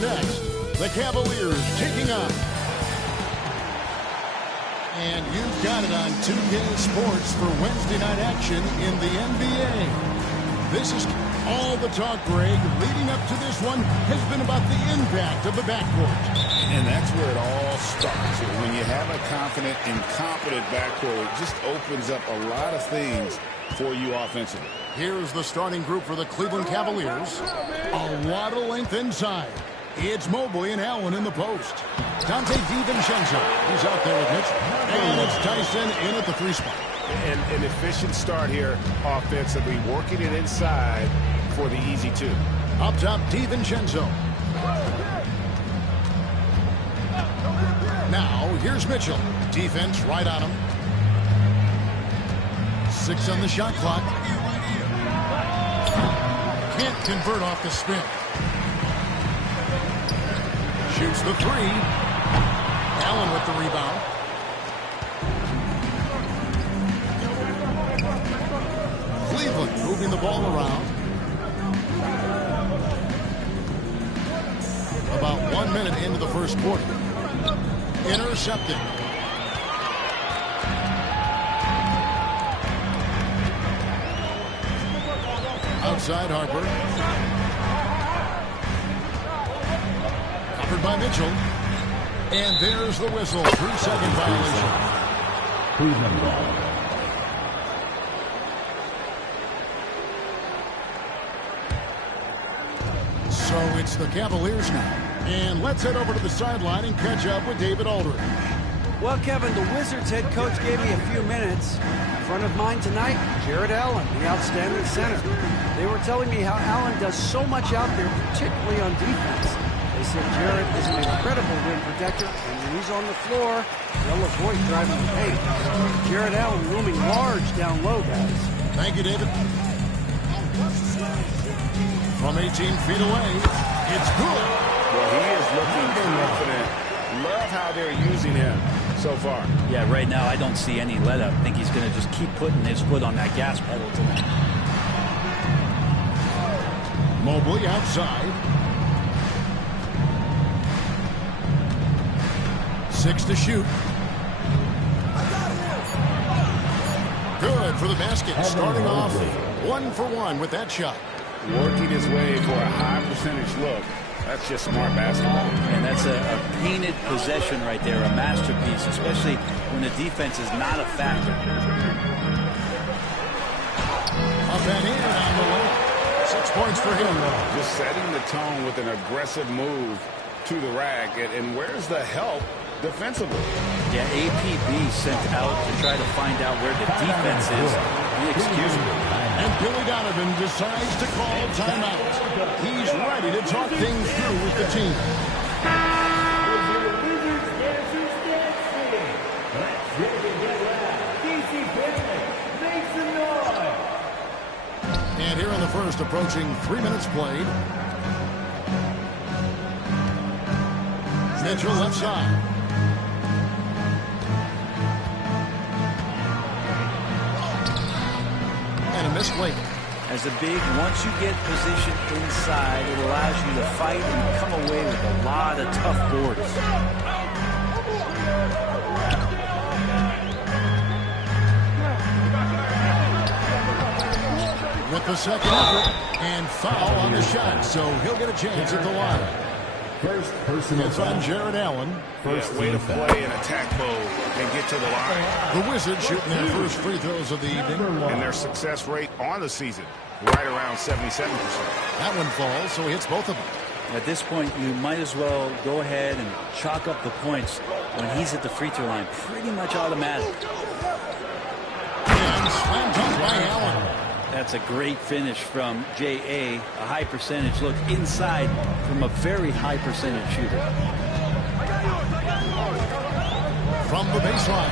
next. The Cavaliers taking on. And you've got it on 2K Sports for Wednesday night action in the NBA. This is all the talk, Greg, leading up to this one has been about the impact of the backcourt. And that's where it all starts. When you have a confident and competent backcourt, it just opens up a lot of things for you offensively. Here's the starting group for the Cleveland Cavaliers. A lot of length inside. It's Mobley and Allen in the post. Dante DiVincenzo, he's out there with Mitchell. And it's Tyson in at the 3 spot. And an efficient start here offensively, working it inside for the easy 2. Up top, DiVincenzo. Now, here's Mitchell. Defense right on him. 6 on the shot clock. Can't convert off the spin. Shoots the 3. Allen with the rebound. Cleveland moving the ball around. About 1 minute into the first quarter. Intercepted. Outside Harper. Covered by Mitchell. And there's the whistle. 3-second violation. Cleveland ball. So it's the Cavaliers now. And let's head over to the sideline and catch up with David Aldridge. Well, Kevin, the Wizards head coach gave me a few minutes. In front of mine tonight, Jared Allen, the outstanding center. They were telling me how Allen does so much out there, particularly on defense. They said Jared is an incredible rim protector, and when he's on the floor, they'll avoid driving the paint. Jared Allen looming large down low, guys. Thank you, David. From 18 feet away, it's good. Well, he is looking confident. Love how they're using him so far. Yeah, right now I don't see any let-up. I think he's going to just keep putting his foot on that gas pedal tonight. Mobley outside. 6 to shoot. Good for the basket. Starting off 1 for 1 with that shot. Working his way for a high percentage look. That's just smart basketball. And that's a painted possession right there, a masterpiece, especially when the defense is not a factor. Up and in on the lane. 6 points for him. Just setting the tone with an aggressive move to the rack. And where's the help defensively? Yeah, APB sent out to try to find out where the defense is. Excuse me. And Billy Donovan decides to call timeout. He's ready to talk things through with the team. And here in the first, approaching 3 minutes played. Mitchell left side. And a missed layup. As a big, once you get position inside, it allows you to fight and come away with a lot of tough boards. With the second effort and foul on the shot, so he'll get a chance at the line. First personal It's on Jared Allen. First way to play an attack mode and get to the line. The Wizards shooting their first free throws of the evening. And their success rate on the season, right around 77%. That one falls, so he hits both of them. At this point, you might as well go ahead and chalk up the points when he's at the free throw line. Pretty much automatic. And slam dunk by Allen. That's a great finish from J.A. A high percentage look inside from a very high percentage shooter. From the baseline.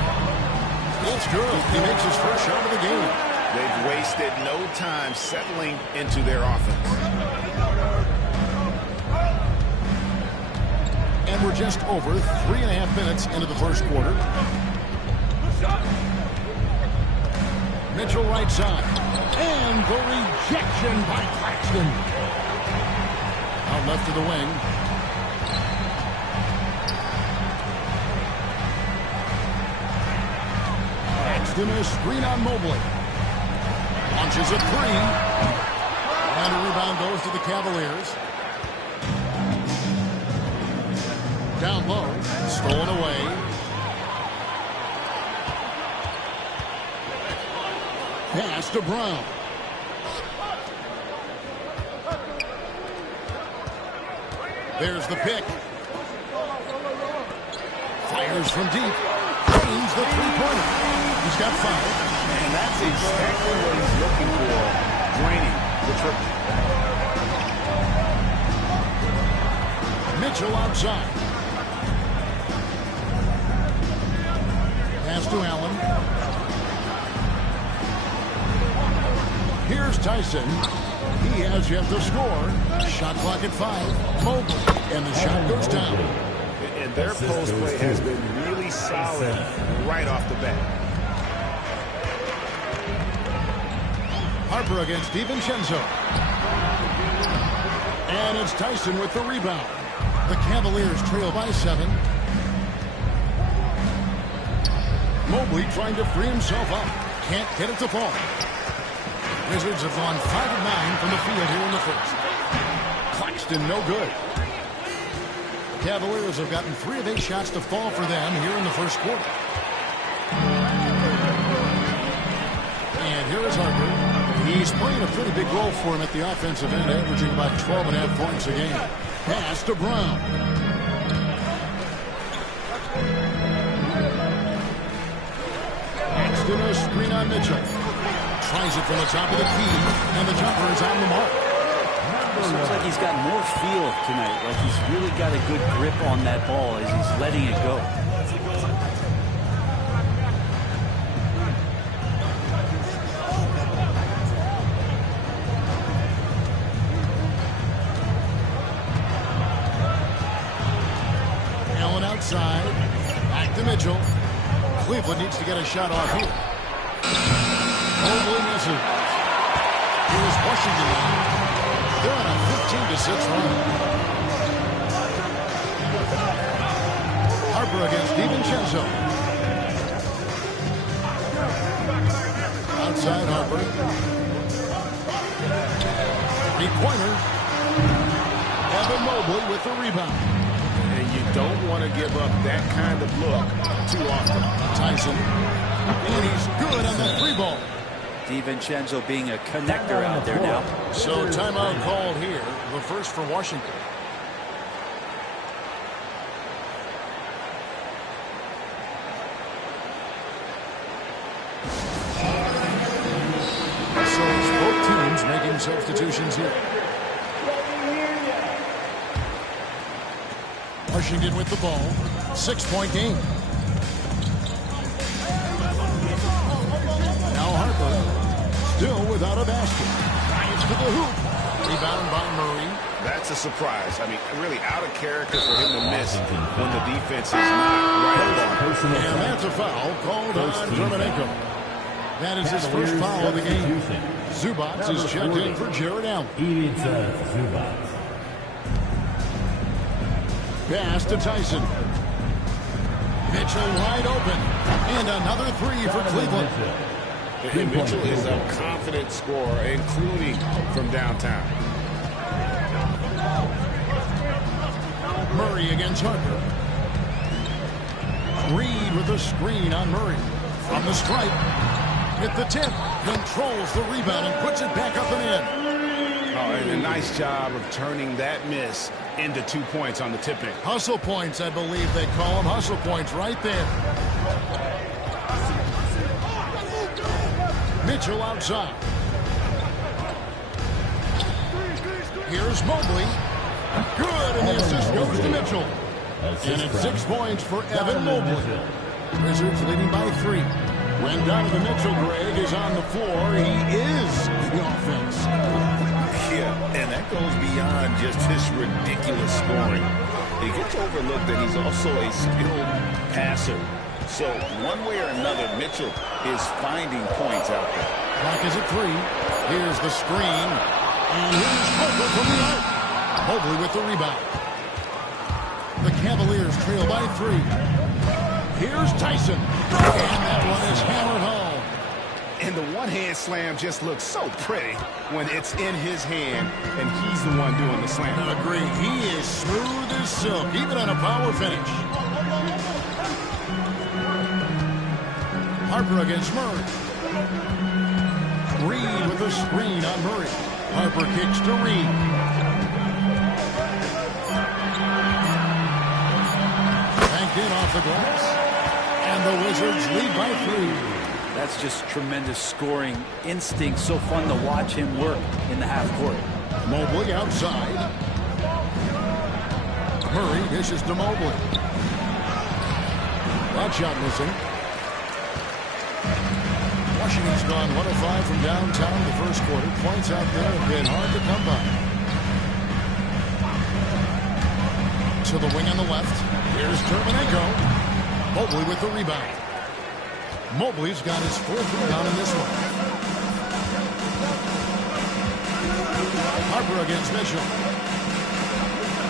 It's good. He makes his first shot of the game. They've wasted no time settling into their offense. And we're just over 3.5 minutes into the first quarter. Mitchell right side. And the rejection by Claxton. Out left to the wing. In a screen on Mobley. Launches a three. And a rebound goes to the Cavaliers. Down low. Stolen away. Pass to Brown. There's the pick. Fires from deep. Drains the three-pointer. He's got 5. And that's exactly what he's looking for, draining the triple. Mitchell outside. Pass to Allen. Here's Tyson. He has yet to score. Shot clock at 5. Mobley. And the shot goes down. And their post play has been really solid right off the bat. Harper against DiVincenzo. And it's Tyson with the rebound. The Cavaliers trail by 7. Mobley trying to free himself up. Can't get it to fall. Wizards have gone 5 of 9 from the field here in the first. Claxton no good. Cavaliers have gotten 3 of 8 shots to fall for them here in the first quarter. And here is Harper. He's playing a pretty big role for him at the offensive end, averaging about 12.5 points a game. Pass to Brown. Axton a screen on Mitchell. Tries it from the top of the key, and the jumper is on the mark. Looks like he's got more feel tonight. Like he's really got a good grip on that ball as he's letting it go. Allen outside. Back to Mitchell. Cleveland needs to get a shot off here. Mobley misses. Here's Washington now. They're on a 15-6 run. Harper against DiVincenzo. Outside Harper. 3-pointer. Evan Mobley with the rebound. And you don't want to give up that kind of look too often. Tyson. And he's good on that 3-ball. DiVincenzo being a connector out there now. So timeout called here. The first for Washington. So it's both teams making substitutions here. Washington with the ball. 6-point game. Now Harper. Still without a basket. Drives to the hoop. Rebound by Murray. That's a surprise. I mean, really out of character for him to miss when the defense is not right on. And that's a foul called on Dermonenko. That is his first foul of the game. Zubats is checked in for Jared Allen. Pass to Tyson. Mitchell wide open. And another 3 for Cleveland. And Mitchell is a confident scorer, including from downtown. Murray against Harper. Reed with a screen on Murray. From the stripe. Hit the tip. Controls the rebound and puts it back up and in. Oh, and a nice job of turning that miss into 2 points on the tip-in. Hustle points, I believe they call them. Hustle points right there. Mitchell outside. Here's Mobley. Good, and the assist goes to Mitchell. And it's 6 points for Evan Mobley. Wizards leading by 3. When Donovan Mitchell, Greg, is on the floor, he is the offense. Yeah, and that goes beyond just his ridiculous scoring. It gets overlooked that he's also a skilled passer. So one way or another, Mitchell is finding points out there. Clock is at 3. Here's the screen. And here's Harper from the arc. Mobley with the rebound. The Cavaliers trail by 3. Here's Tyson. And that one is hammered home. And the one-hand slam just looks so pretty when it's in his hand and he's the one doing the slam. I agree. He is smooth as silk, even on a power finish. Harper against Murray. Reed with a screen on Murray. Harper kicks to Reed. Banked in off the glass. And the Wizards lead by 3. That's just tremendous scoring instinct. So fun to watch him work in the half court. Mobley outside. Murray dishes to Mobley. That shot missing. Washington's gone 1 of 5 from downtown in the first quarter. Points out there have been hard to come by. To the wing on the left. Here's Terminenko. Mobley with the rebound. Mobley's got his 4th rebound in this one. Harper against Mitchell.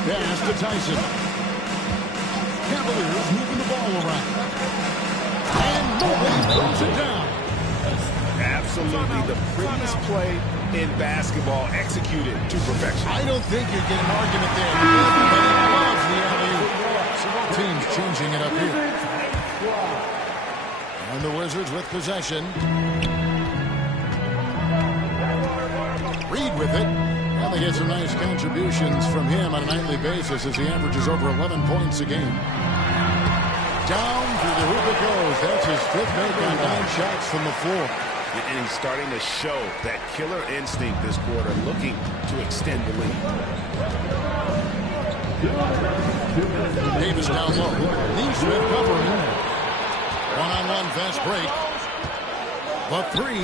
Pass to Tyson. Cavaliers moving the ball around. And Mobley throws it down. Absolutely the prettiest play in basketball, executed to perfection. I don't think you get an argument there. Everybody loves the alley-oop. Team's changing it up here. And the Wizards with possession. Reed with it. And they get some nice contributions from him on a nightly basis as he averages over 11 points a game. Down through the hoop it goes. That's his 5th make on 9 shots from the floor. And he's starting to show that killer instinct this quarter, looking to extend the lead. Davis down low. Neesmith covering. One-on-one fast break. The 3.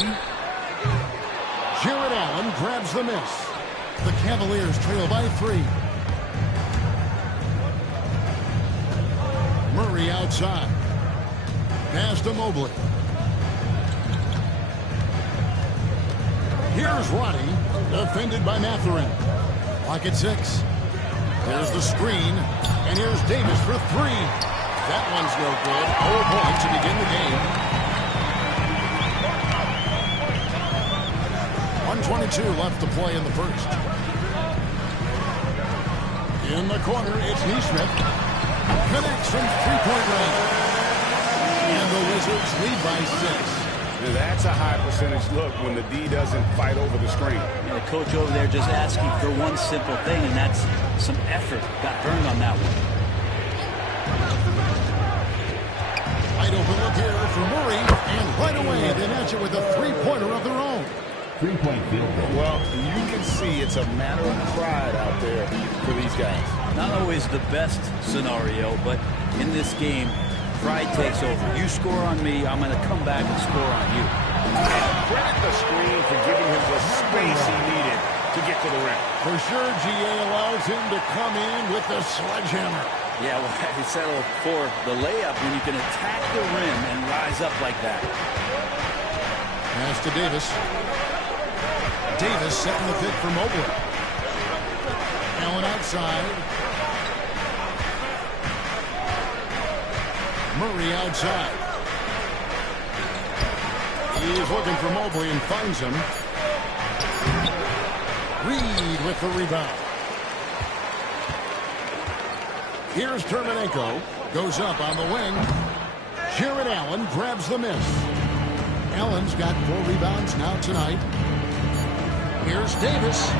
Jared Allen grabs the miss. The Cavaliers trail by 3. Murray outside. Pass to Mobley. Here's Roddy, defended by Mathurin. Clock at 6. There's the screen, and here's Davis for 3. That one's no good. 0 points to begin the game. 1:22 left to play in the first. In the corner, it's Neesmith. Connects from 3-point range. And the Wizards lead by 6. That's a high percentage look when the D doesn't fight over the screen. The coach over there just asking for one simple thing, and that's some effort. Got burned on that one. Wide open look here for Murray, and right away they match it with a 3-pointer of their own. 3-point field goal. Well, you can see it's a matter of pride out there for these guys. Not always the best scenario, but in this game, pride takes over. You score on me, I'm going to come back and score on you. And credit the screen for giving him the space he needed to get to the rim. For sure, GA allows him to come in with the sledgehammer. Yeah, well, you settle for the layup when you can attack the rim and rise up like that. Pass to Davis. Davis setting the pick for Mobley. Allen outside. Murray outside. He is looking for Mobley and finds him. Reed with the rebound. Here's Terminenko. Goes up on the wing. Jared Allen grabs the miss. Allen's got 4 rebounds now tonight. Here's Davis.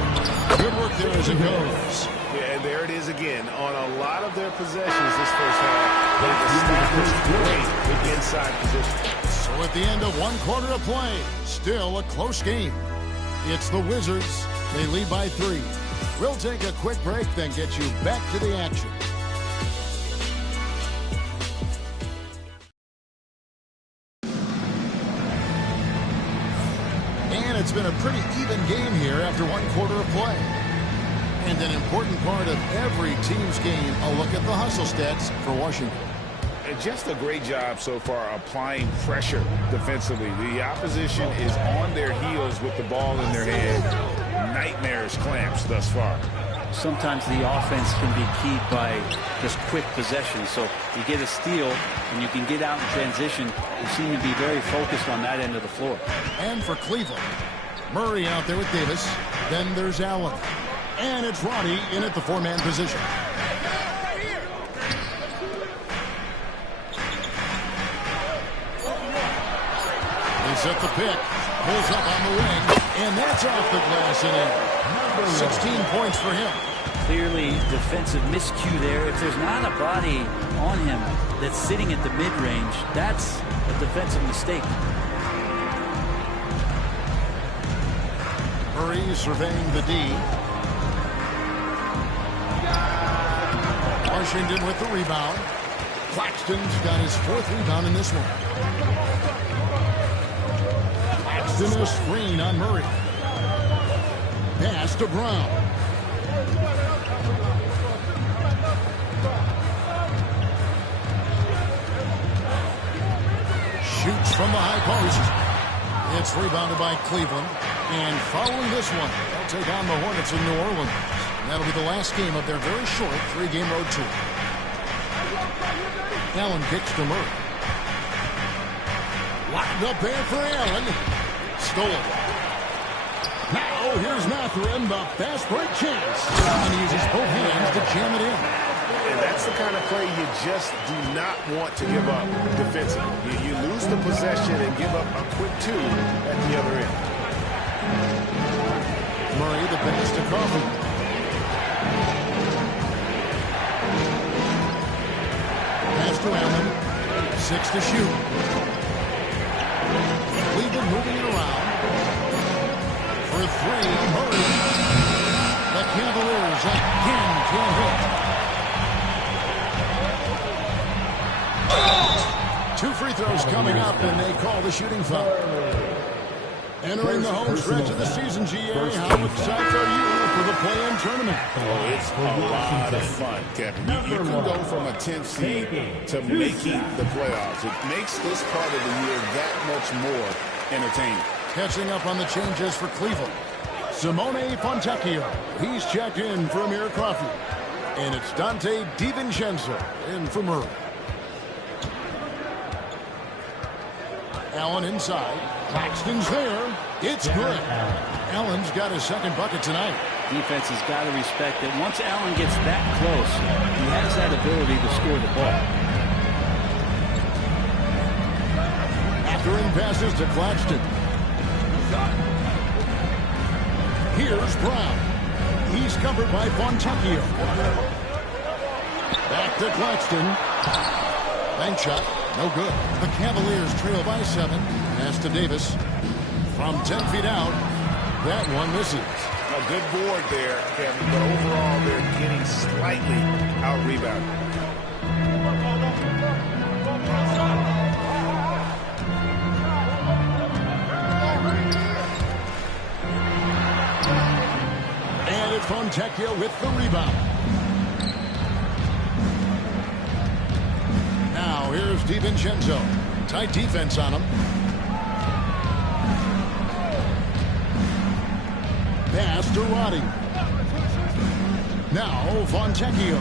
Good work there as it goes. Yeah, and there it is again. On a lot of their possessions this first half, they've established great inside position. So at the end of 1 quarter of play, still a close game. It's the Wizards. They lead by 3. We'll take a quick break, then get you back to the action. And it's been a pretty even game here after 1 quarter of play. And an important part of every team's game, a look at the hustle stats for Washington. And just a great job so far applying pressure defensively. The opposition is on their heels with the ball in their hand. Nightmares clamps thus far. sometimes the offense can be keyed by just quick possession. So you get a steal and you can get out in transition. You seem to be very focused on that end of the floor. And for Cleveland, Murray out there with Davis. Then there's Allen. And it's Roddy in at the four-man position. He's at the pick. Pulls up on the wing. And that's off the glass and in. 16 points for him. Clearly defensive miscue there. If there's not a body on him that's sitting at the mid-range, that's a defensive mistake. Murray surveying the D. Washington with the rebound. Claxton's got his fourth rebound in this one. Claxton a screen on Murray. Pass to Brown. Shoots from the high post. It's rebounded by Cleveland. And following this one, they'll take on the Hornets in New Orleans. And that'll be the last game of their very short three-game road tour. Allen kicks to Murray. Locked up there for Allen. Stolen. Now here's Mathurin, the fast break chance. And he uses both hands to jam it in. And that's the kind of play you just do not want to give up defensively. You lose the possession and give up a quick two at the other end. Murray, the pass to Coffey. Pass to Allen. 6 to shoot. Cleveland moving it around. For three, Murray. The Cavaliers again can't hit. 2 free throws coming up, and they call the shooting foul. Entering the home stretch of the season, GA, how excited are you for the play-in tournament? Oh, it's a lot of fun, Kevin. You can go from a 10th seed to making the playoffs. It makes this part of the year that much more entertaining. Catching up on the changes for Cleveland. Simone Fontecchio. He's checked in for Amir Coffey. And it's Dante DiVincenzo in for Murray. Allen inside. Claxton's there. It's good. Allen's got his second bucket tonight. Defense has got to respect that once Allen gets that close, he has that ability to score the ball. Mathurin passes to Claxton. Here's Brown. He's covered by Fontecchio. Back to Claxton. Bank shot. No good. The Cavaliers trail by 7. Pass to Davis. From 10 feet out, that one misses. A good board there, Kevin, but overall they're getting slightly out-rebounded. And it's Fontecchio with the rebound. Now here's DiVincenzo. Tight defense on him. Pass to Roddy. Now Fontecchio.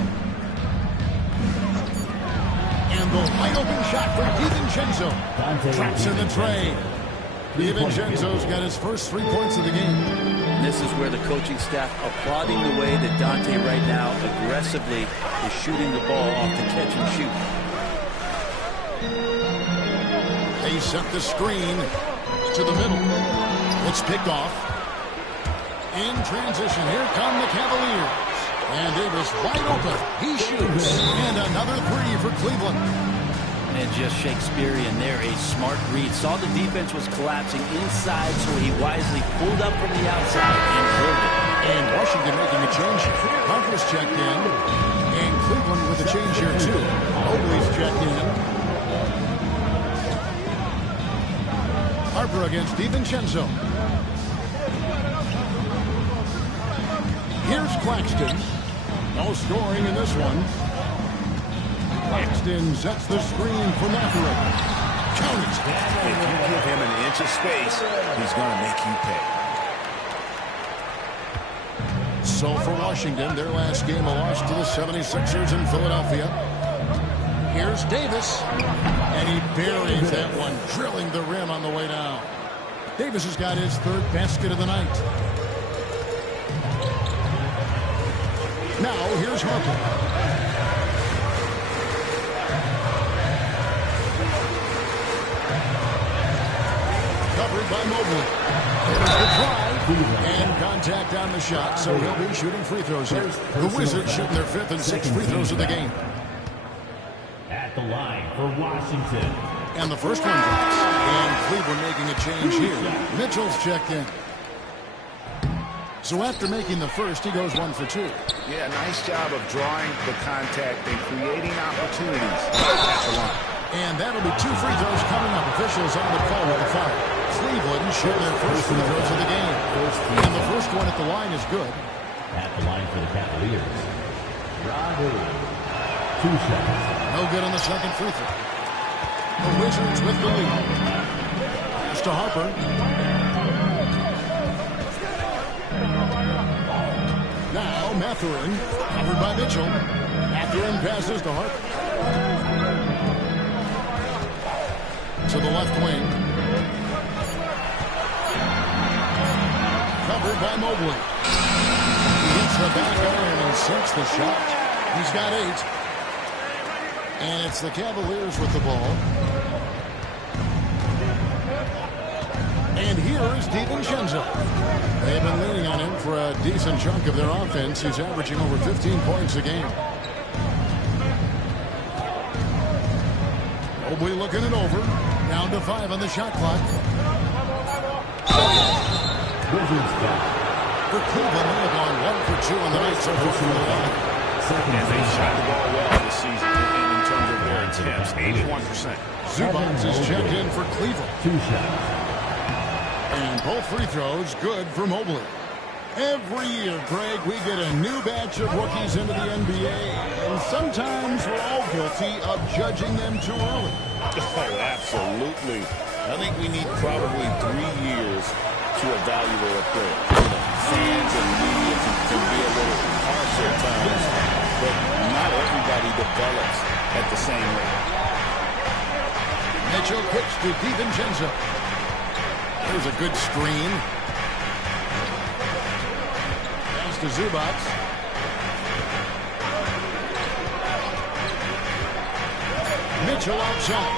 And the wide open shot for DiVincenzo. Traps in the tray. DiVincenzo's got his first 3 points of the game. And this is where the coaching staff applauding the way that Dante right now aggressively is shooting the ball off the catch and shoot. They set the screen to the middle. It's picked off. In transition, here come the Cavaliers. And Davis wide open. He shoots. And another three for Cleveland. And just Shakespearean there, a smart read. Saw the defense was collapsing inside, so he wisely pulled up from the outside and drilled it. And Washington making a change here. Harper's checked in. And Cleveland with a change here, too. Oakley's checked in. Harper against DiVincenzo. Here's Claxton. No scoring in this one. Claxton sets the screen for Mathurin. Count it. If you give him an inch of space, he's going to make you pay. So for Washington, their last game, a loss to the 76ers in Philadelphia. Here's Davis, and he buries that one, drilling the rim on the way down. Davis has got his third basket of the night. Now, here's Harper. Covered by Mobley. There's the drive, and contact on the shot, so he'll be shooting free throws here. The Wizards shooting their 5th and 6th free throws of the game. At the line for Washington. And the first one drops. And Cleveland making a change here. Mitchell's checked in. So after making the first, he goes 1 for 2. Yeah, nice job of drawing the contact and creating opportunities at the line. And that'll be 2 free throws coming up. Officials on the call with the foul. Cleveland shooting their first free throws of the game. And the first one at the line is good. At the line for the Cavaliers. Rondo. 2 shots. No good on the second free throw. The Wizards with the lead. Pass to Harper. Now Mathurin, covered by Mitchell. Mathurin passes to Harper. To the left wing. Covered by Mobley. He hits the back iron and sinks the shot. He's got 8. And it's the Cavaliers with the ball. And here is DiVincenzo. They've been leaning on him for a decent chunk of their offense. He's averaging over 15 points a game. Mobley looking it over. Down to 5 on the shot clock. For Cleveland, they have gone 1 for 2 on the night so far from the line. And they shot the ball well this season in terms of their attempts, 81%. Zubats is checked in for Cleveland. 2 shots. And both free throws good for Mobley. Every year, Greg, we get a new batch of rookies into the NBA, and sometimes we're all guilty of judging them too early. Oh, absolutely. I think we need probably 3 years to evaluate a player. Fans and media can be a little harsh at times, but not everybody develops at the same rate. Mitchell kicks to DiVincenzo. There's a good screen. Pass to Zubats. Mitchell outside.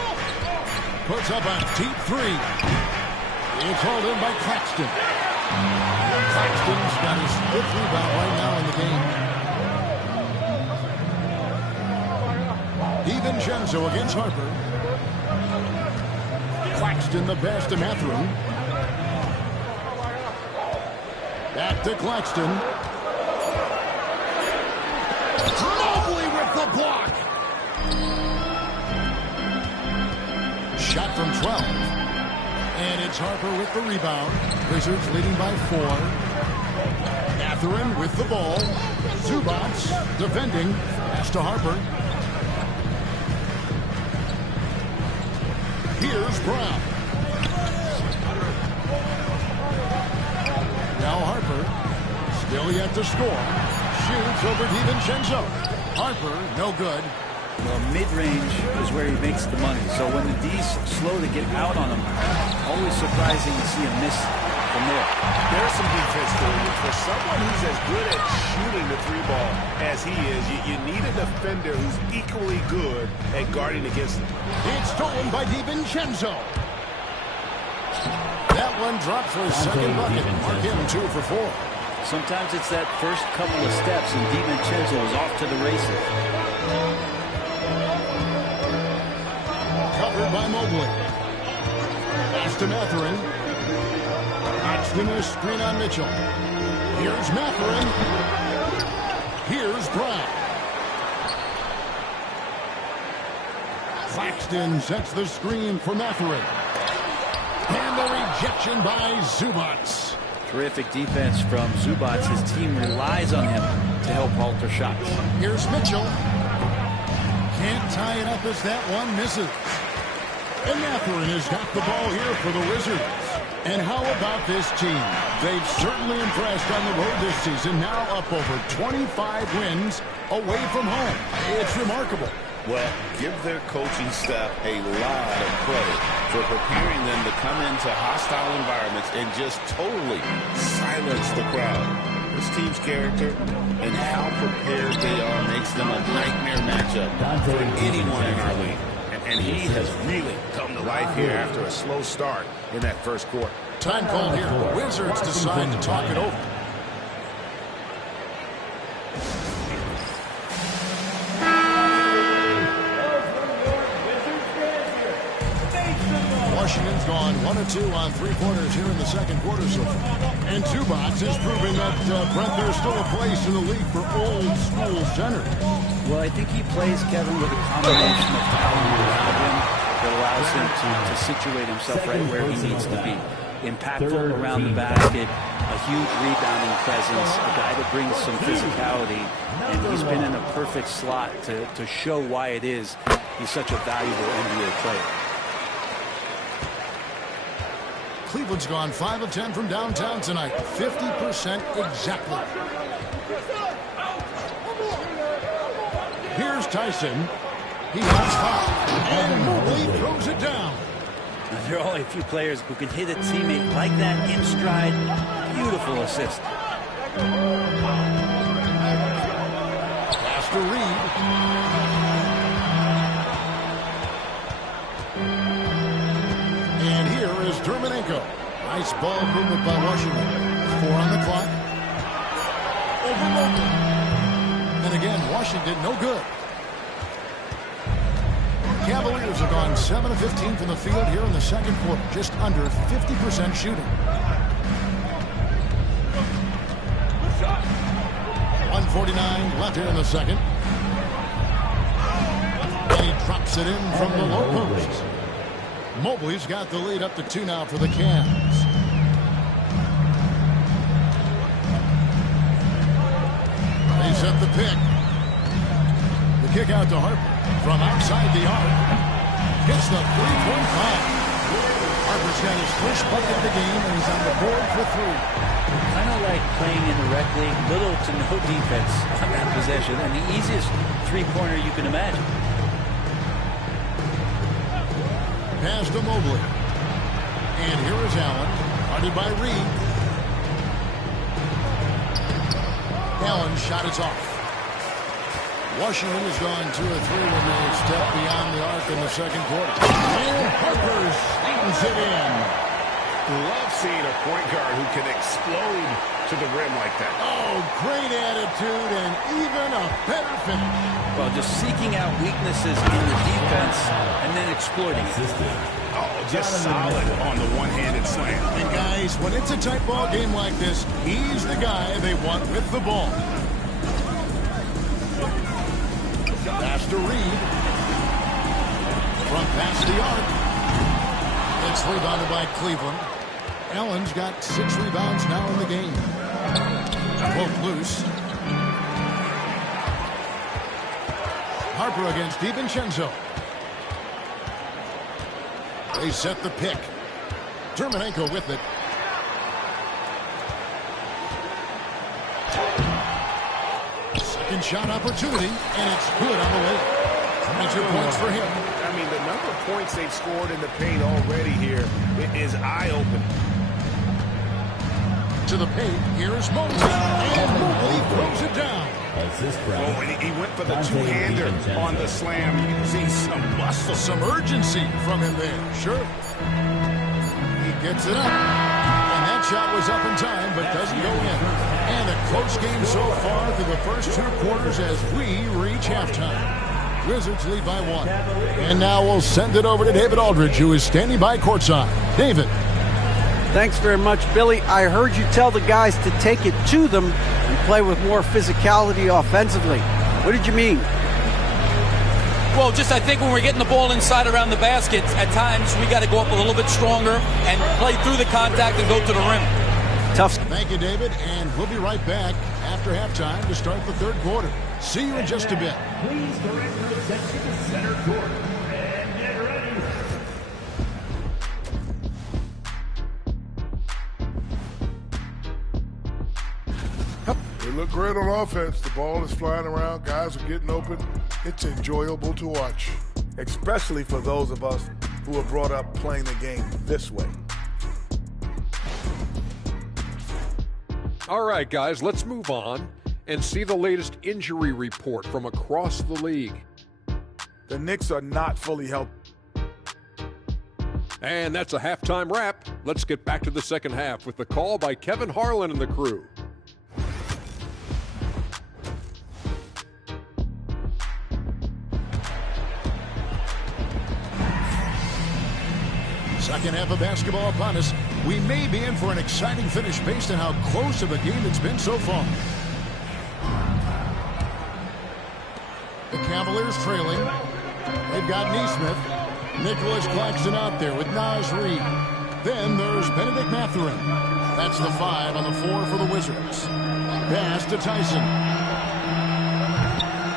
Puts up a deep 3. It's called in by Claxton. Claxton's got his 5th rebound right now in the game. DiVincenzo against Harper. Claxton the pass to Mathurin. Back to Claxton. Mobley with the block. Shot from 12. And it's Harper with the rebound. Wizards leading by 4. Mathurin with the ball. Zubats defending. Pass to Harper. Here's Brown. Now Harper. Still yet to score. Shoots over DiVincenzo. Harper, no good. Well, mid-range is where he makes the money. So when the D's slow to get out on him, always surprising to see him miss from there. There's some defense for you. For someone who's as good at shooting the 3-ball as he is, you need a defender who's equally good at guarding against him. It's stolen by DiVincenzo. That one dropped for his second bucket. Mark him 2 for 4. Sometimes it's that first couple of steps, and DiVincenzo is off to the races. Covered by Mobley. Pass to Mathurin. Claxton a screen on Mitchell. Here's Mathurin. Here's Brown. Claxton sets the screen for Mathurin. And the rejection by Zubats. Terrific defense from Zubats. His team relies on him to help alter shots. Here's Mitchell. Can't tie it up as that one misses. And Mathurin has got the ball here for the Wizards. And how about this team? They've certainly impressed on the road this season, now up over 25 wins away from home. It's remarkable. Well, give their coaching staff a lot of credit for preparing them to come into hostile environments and just totally silence the crowd. This team's character and how prepared they are makes them a nightmare matchup for anyone in our league. And he has really come to life here after a slow start in that first quarter. Time call here. The Wizards decide to talk it over. Washington's gone 1 of 2 on 3 quarters here in the second quarter so far. And Zubac is proving that, Brent, there's still a place in the league for old school centers. Well, I think he plays, Kevin, with a combination of talent around him that allows him to situate himself right where he needs to be. Impactful around the basket, a huge rebounding presence, a guy that brings some physicality, and he's been in a perfect slot to show why it is he's such a valuable NBA player. Cleveland's gone 5 of 10 from downtown tonight. 50% exactly. Here's Tyson. He has 5. And Mobley throws it down. There are only a few players who can hit a teammate like that in stride. Beautiful assist. Pass to Reed. And here is Dermanenko. Nice ball movement by Washington. 4 on the clock. Over Mobley. And again, Washington no good. Cavaliers have gone 7 of 15 from the field here in the second quarter. Just under 50% shooting. 1:49 left here in the second. And he drops it in from the low post. Mobley's got the lead up to 2 now for the Cavs. They set the pick. The kick out to Harper from outside the arc. Hits the 3-point line. Harper's got his first bucket of the game, and he's on the board for 3. Kind of like playing in the rec league, little to no defense on that possession, and the easiest three-pointer you can imagine. Pass to Mobley. And here is Allen, guarded by Reed. Allen's shot is off. Washington has gone 2 of 3 when they step beyond the arc in the second quarter. And Harper slams it in. Love seeing a point guard who can explode to the rim like that. Oh, great attitude and even a better finish. Well, just seeking out weaknesses in the defense and then exploiting it. Oh, just solid on the one-handed slam. And guys, when it's a tight ball game like this, he's the guy they want with the ball. Pass to Reed. From past the arc. It's rebounded by Cleveland. Allen's got 6 rebounds now in the game. Broke loose. Harper against DiVincenzo. They set the pick. Dermanenko with it. Second shot opportunity, and it's good on the way. 22 points for him. I mean, the number of points they've scored in the paint already here is eye-opening. To the paint, here's Mobley. And Mobley throws it down. Oh, and he went for the two-hander on the slam. You can see some muscle. Some urgency from him there, sure. He gets it up. And that shot was up in time, but doesn't go in. And a close game so far through the first 2 quarters as we reach halftime. Wizards lead by 1. And now we'll send it over to David Aldridge, who is standing by courtside. David. Thanks very much, Billy. I heard you tell the guys to take it to them and play with more physicality offensively. What did you mean? Well, just I think when we're getting the ball inside around the basket, at times we got to go up a little bit stronger and play through the contact and go to the rim. Tough. Thank you, David, and we'll be right back after halftime to start the third quarter. See you in just a bit. Please direct your attention to center court and get ready. They look great on offense. The ball is flying around. Guys are getting open. It's enjoyable to watch. Especially for those of us who are brought up playing the game this way. All right, guys, let's move on and see the latest injury report from across the league. The Knicks are not fully healthy. And that's a halftime wrap. Let's get back to the second half with the call by Kevin Harlan and the crew. Second half of basketball upon us. We may be in for an exciting finish based on how close of a game it's been so far. The Cavaliers trailing. They've got Neesmith. Nicholas Claxton out there with Naz Reid. Then there's Benedict Mathurin. That's the 5 on the 4 for the Wizards. Pass to Tyson.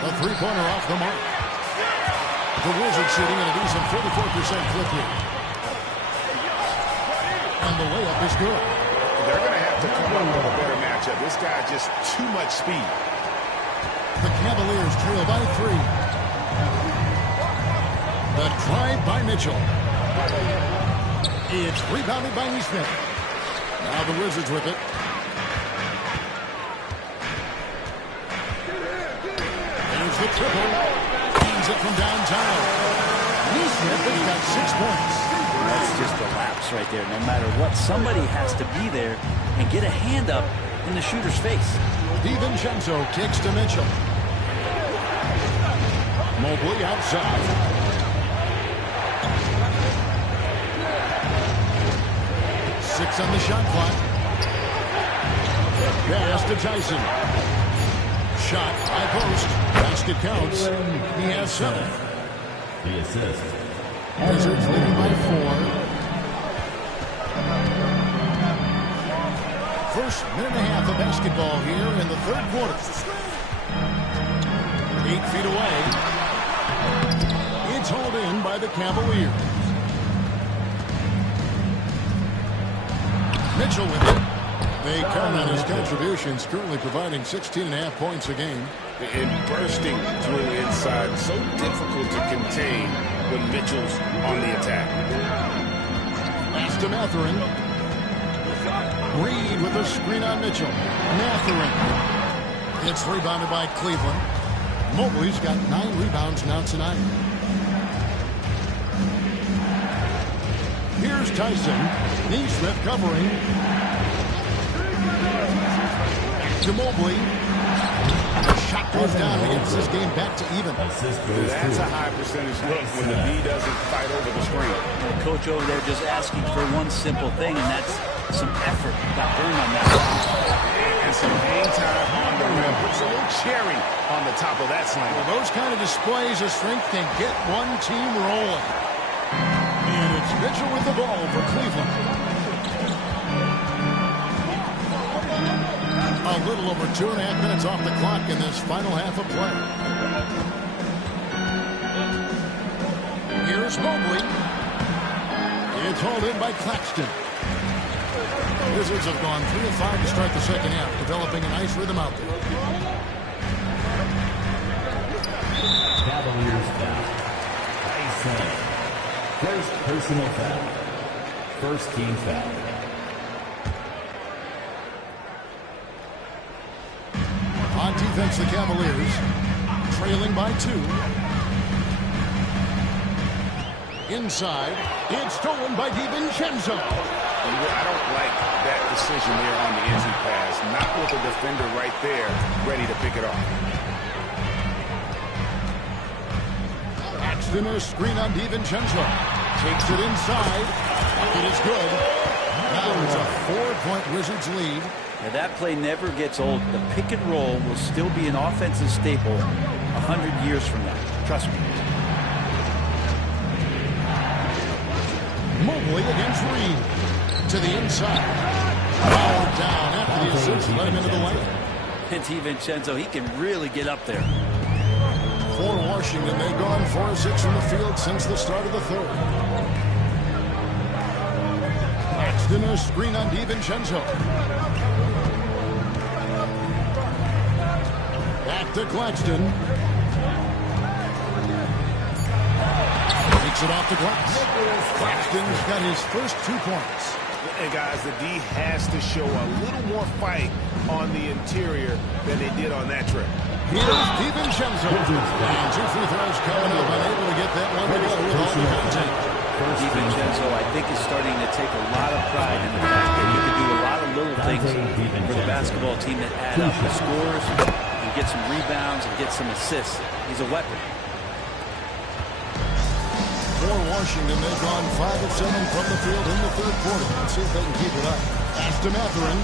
The three-pointer off the mark. The Wizards shooting at a decent 44% clip rate. And the layup is good. They're going to have to come up with a better matchup. This guy just too much speed. The Cavaliers trail by 3. The drive by Mitchell. It's rebounded by Neesmith. Now the Wizards with it. There's the triple. Hands it from downtown. Neesmith has got 6 points. That's just a lapse right there. No matter what, somebody has to be there and get a hand up in the shooter's face. DiVincenzo kicks to Mitchell. Mobley outside. Six on the shot clock. Pass to Tyson. Shot high post. Basket counts. He has 7. The assist. Wizards leading by 4. First minute and a half of basketball here in the third quarter. 8 feet away. It's hauled in by the Cavaliers. Mitchell with it. They count on his contributions, currently providing 16.5 points a game. And bursting through inside. So difficult to contain when Mitchell's on the attack. Pass to Mathurin. Reed with a screen on Mitchell. Mathurin. It's rebounded by Cleveland. Mobley's got 9 rebounds now tonight. Here's Tyson. Neesmith covering. Back to Mobley. The shot goes down and gets this game back to even. That's a high percentage look when the B doesn't fight over the screen. The coach over there just asking for one simple thing, and that's some effort. Got burned on that. And some hang time on the rim. Puts a little cherry on the top of that slam. Well, those kind of displays of strength can get one team rolling. And it's Mitchell with the ball for Cleveland. A little over 2.5 minutes off the clock in this final half of play. Here's Mobley. It's hauled in by Claxton. Wizards have gone 3 of 5 to start the second half, developing a nice rhythm out there. Cavaliers foul. Tyson. First personal foul. First team foul. On defense, the Cavaliers trailing by 2. Inside, it's stolen by DiVincenzo. I don't like that decision there on the easy pass. Not with the defender right there, ready to pick it off. Paxton a screen on DiVincenzo. Takes it inside. It is good. Now it's a 4-point Wizards lead. Now that play never gets old. The pick and roll will still be an offensive staple 100 years from now. Trust me. Mobley against Reed. To the inside. Powered down after the assist. Let him into the lane. And DiVincenzo, he can really get up there. For Washington, they've gone 4 of 6 from the field since the start of the third. Paxton a screen on DiVincenzo. to Claxton. Takes it off the glass. Claxton's got his first 2 points. And guys, the D has to show a little more fight on the interior than they did on that trip. Here's DiVincenzo. And 2 free throws coming up, unable to get that one to go with all the contact. DiVincenzo, I think, is starting to take a lot of pride in the fact that he can do a lot of little things for the basketball team that add up. He scores, and get some rebounds, and get some assists. He's a weapon. For Washington, they've gone 5 of 7 from the field in the third quarter. Let's see if they can keep it up. Pass to Mathurin.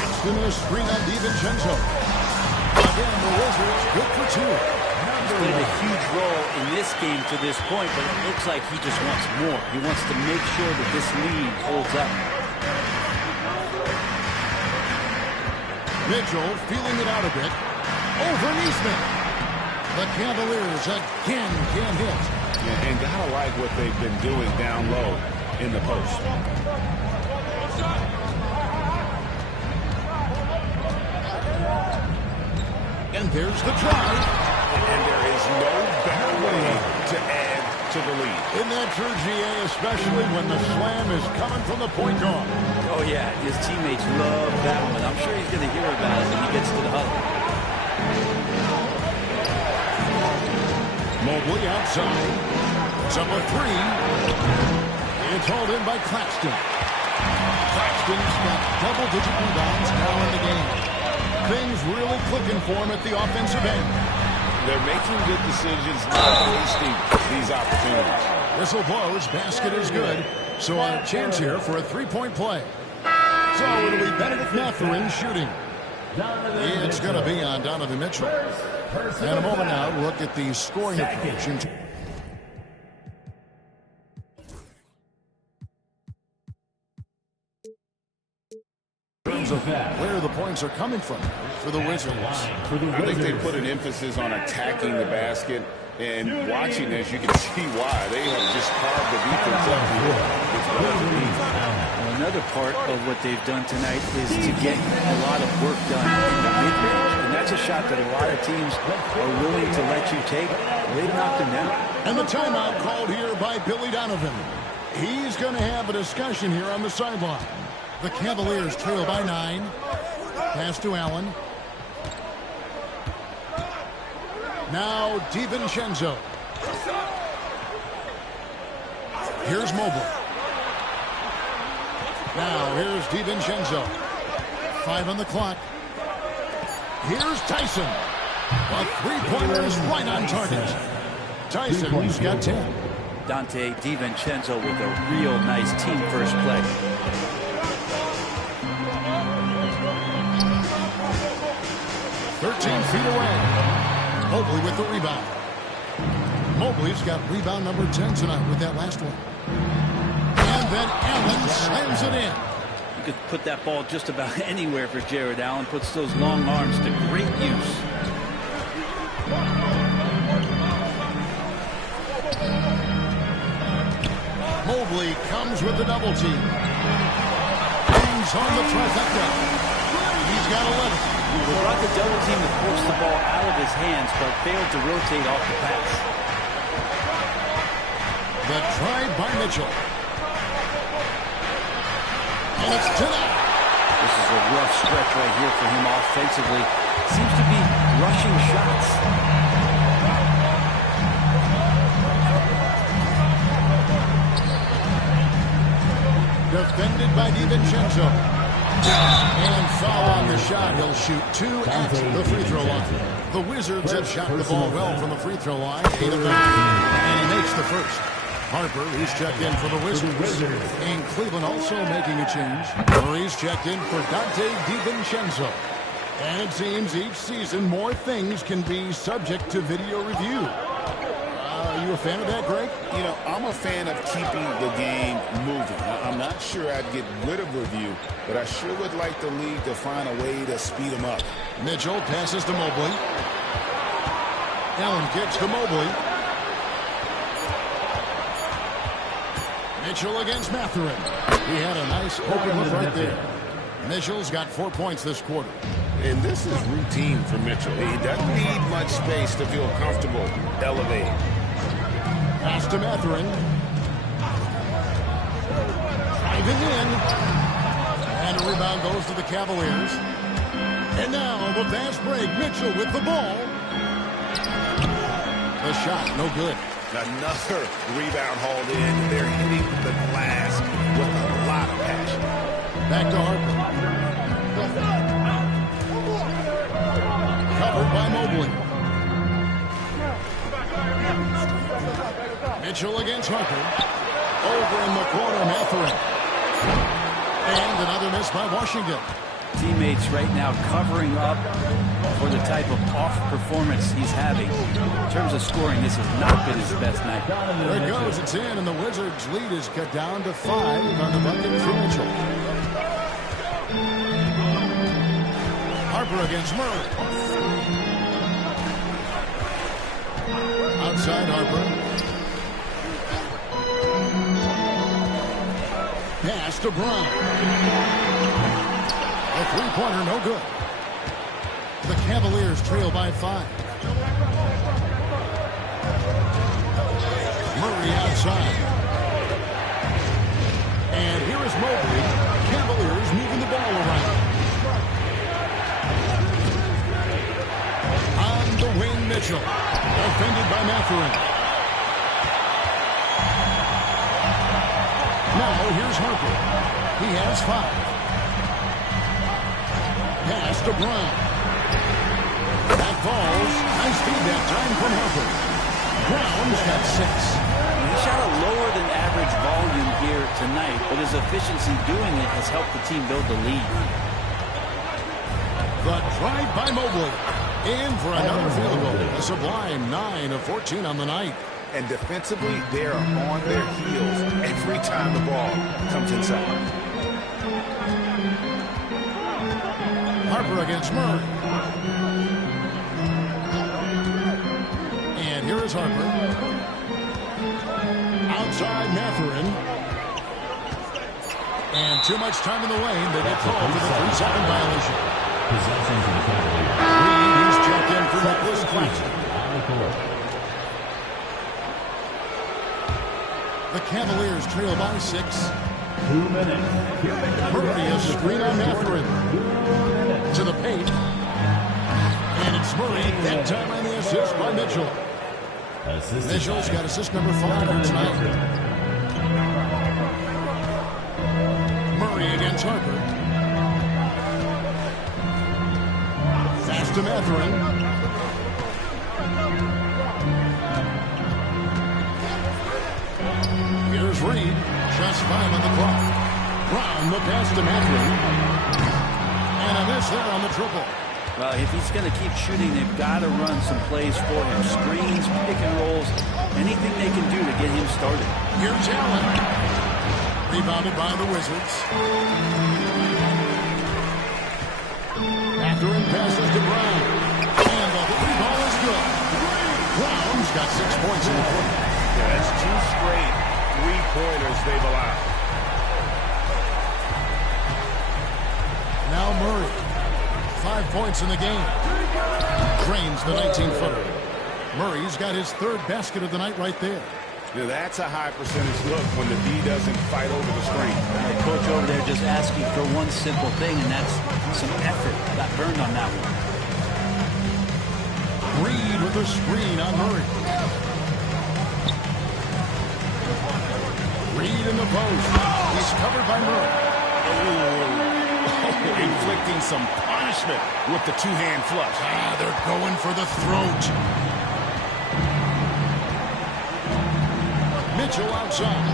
Axton a screen on DiVincenzo. Again, the Wizards good for 2. He's played a huge role in this game to this point, but it looks like he just wants more. He wants to make sure that this lead holds up. Mitchell feeling it out a bit. Over Neesmith. The Cavaliers again can't hit. Yeah, and gotta like what they've been doing down low in the post. And there's the drive. And there is no better way to add to the lead. In that true GA, especially when the slam is coming from the point guard. Oh, yeah, his teammates love that one. I'm sure he's going to hear about it when he gets to the huddle. Mobley outside. It's up a 3. It's hauled in by Claxton. Claxton's got double-digit rebounds now in the game. Things really clicking for him at the offensive end. They're making good decisions, not wasting these opportunities. Whistle blows, basket is good. So a chance here for a 3-point play. So it'll be Benedict Mathurin shooting. It's going to be on Donovan Mitchell. And a moment now, look at the scoring approach. In terms of where the points are coming from for the Wizards. I think they put an emphasis on attacking the basket, and watching this, you can see why. They have just carved the defense up. Another part of what they've done tonight is to get a lot of work done in the mid-range. And that's a shot that a lot of teams are willing to let you take. They've knocked them down. And the timeout called here by Billy Donovan. He's going to have a discussion here on the sideline. The Cavaliers trail by 9. Pass to Allen. Now DiVincenzo. Here's Mobley. Now here's DiVincenzo. 5 on the clock. Here's Tyson. A 3-pointer is right on target. Tyson's got 10. Dante DiVincenzo with a real nice team first play. Feet away. Mobley with the rebound. Mobley's got rebound number 10 tonight with that last one. And then Allen slams it in. You could put that ball just about anywhere for Jared Allen. Puts those long arms to great use. Mobley comes with the double team. Hangs on the trifecta. He's got 11. They brought the double team to force the ball out of his hands, but failed to rotate off the pass. The drive by Mitchell. And it's tonight. This is a rough stretch right here for him offensively. Seems to be rushing shots. Defended by DiVincenzo. And foul on the shot. He'll shoot 2 at the free throw line. The Wizards have shot the ball well from the free throw line. 8 of 9. And he makes the first. Harper, who's checked in for the Wizards. And Cleveland also making a change. Murray's checked in for Dante DiVincenzo. And it seems each season more things can be subject to video review. Are you a fan of that, Greg? You know, I'm a fan of keeping the game moving. I'm not sure I'd get rid of review, but I sure would like the league to find a way to speed them up. Mitchell passes to Mobley. Allen kicks to Mobley. Mitchell against Mathurin. He had a nice open look right there. Mitchell's got 4 points this quarter. And this is routine for Mitchell. He doesn't need much space to feel comfortable elevating. Pass to Mathurin. Driving in. And a rebound goes to the Cavaliers. And now the fast break. Mitchell with the ball. The shot, no good. Another rebound hauled in. They're hitting the glass with a lot of passion. Back to Harper. Covered by Mobley. Mitchell against Harper. Over in the corner, Mathurin. And another miss by Washington. Teammates right now covering up for the type of off performance he's having. In terms of scoring, this has not been his best night. There it goes. It's in, and the Wizards' lead is cut down to 5 on the bucket for Mitchell. Harper against Murray. Outside Harper. Pass to Brown. A three-pointer, no good. The Cavaliers trail by 5. Murray outside. And here is Mobley. Cavaliers moving the ball around. On the wing, Mitchell. Defended by Mathurin. Now here's Harper. He has 5. Pass to Brown. That falls. Nice feed that time from Harper. Brown's got 6. He shot a lower than average volume here tonight, but his efficiency doing it has helped the team build the lead. The drive by Mobley. In for another field goal. A sublime 9 of 14 on the night. And defensively, they are on their heels every time the ball comes inside. Harper against Murray. And here is Harper. Outside Mathurin. And too much time in the lane. They get called for the 3-second violation. Possession to the Cavaliers. Reed, he's checked in for Nicholas Claxton. The Cavaliers trail by 6. 2 minutes. Murray, a screen on Mathurin. To the paint. And it's Murray, that time on the assist by Mitchell. Mitchell's got assist number 5 here tonight. Murray against Harper. Fast to Mathurin. Here's Reed. Just 5 on the clock. Brown, the pass to Mathurin. And a miss there on the triple. Well, if he's going to keep shooting, they've got to run some plays for him. Screens, pick and rolls, anything they can do to get him started. Here's Allen. Rebounded by the Wizards. Mathurin passes to Brown. And the three ball is good. Brown's got 6 points in the quarter. Yeah, that's 2 straight three-pointers they've allowed. Now Murray. 5 points in the game. Drains the 19-footer. Murray's got his 3rd basket of the night right there. Yeah, that's a high percentage look when the D doesn't fight over the screen. The coach over there just asking for one simple thing, and that's some effort. Got burned on that one. Reed with a screen on Murray. Reed in the post. He's covered by Murray. Inflicting some punishment with the 2-hand flush. They're going for the throat. Mitchell outside.